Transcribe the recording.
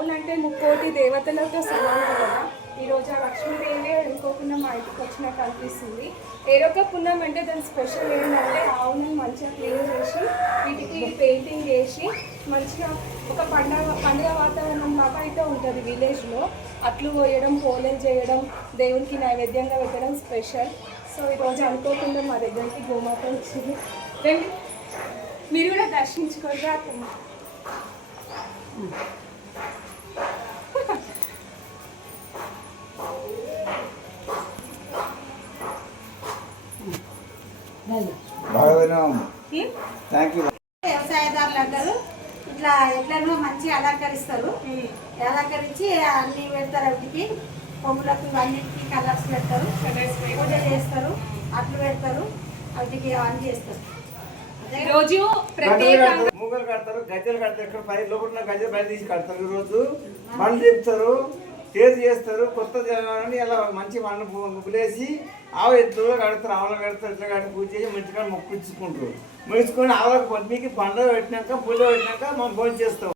ఆవులంటే ముక్కోటి దేవతలతో సమానం కదా. ఈరోజు ఆ లక్ష్మీదేవి అనుకోకుండా మా ఇంటికి వచ్చినట్టు అనిపిస్తుంది. ఏరొక పుణ్యం అంటే దాని స్పెషల్ ఏంటంటే ఆవులను మంచిగా క్లీన్ చేసి వీటికి పెయింటింగ్ చేసి మంచిగా ఒక పండుగ వాతావరణం లాగా అయితే ఉంటుంది విలేజ్లో. అట్లు పోయడం, పోలేలు చేయడం, దేవునికి నైవేద్యంగా పెట్టడం స్పెషల్. సో ఈరోజు అనుకోకుండా మా దగ్గరికి గోమాత వచ్చింది. రండి మీరు కూడా దర్శించుకోగా. వ్యవసాయదారులు అంటారు ఇట్లా ఎట్లనో మంచిగా అలంకరిస్తారు. అలంకరించి అన్ని పెడతారు. వాటికి కొమ్ములకు అన్నిటికీ కలర్స్ పెడతారు, పూజ చేస్తారు, అట్లు పెడతారు, వాటికి అన్ని చేస్తారు. రోజు మూగలు కడతారు, గజ్జలు కడతారు. ఇక్కడ పై లోపల గజ్జలు బయట తీసి కడతారు. ఈరోజు మళ్ళీ చెప్తారు, టేస్ట్ చేస్తారు. కొత్త జనాన్ని అలా మంచి మన్ను ముగ్గులేసి ఆవు ఎత్తులో కడతారు. ఆవులు కడతారు. ఇట్లా కట్టి పూజ చేసి మంచిగా మొక్కించుకుంటారు. మొక్కించుకొని ఆవులకు మీకు పండుగ పెట్టినాక పూజ పెట్టినాక మనం భోజనం చేస్తాం.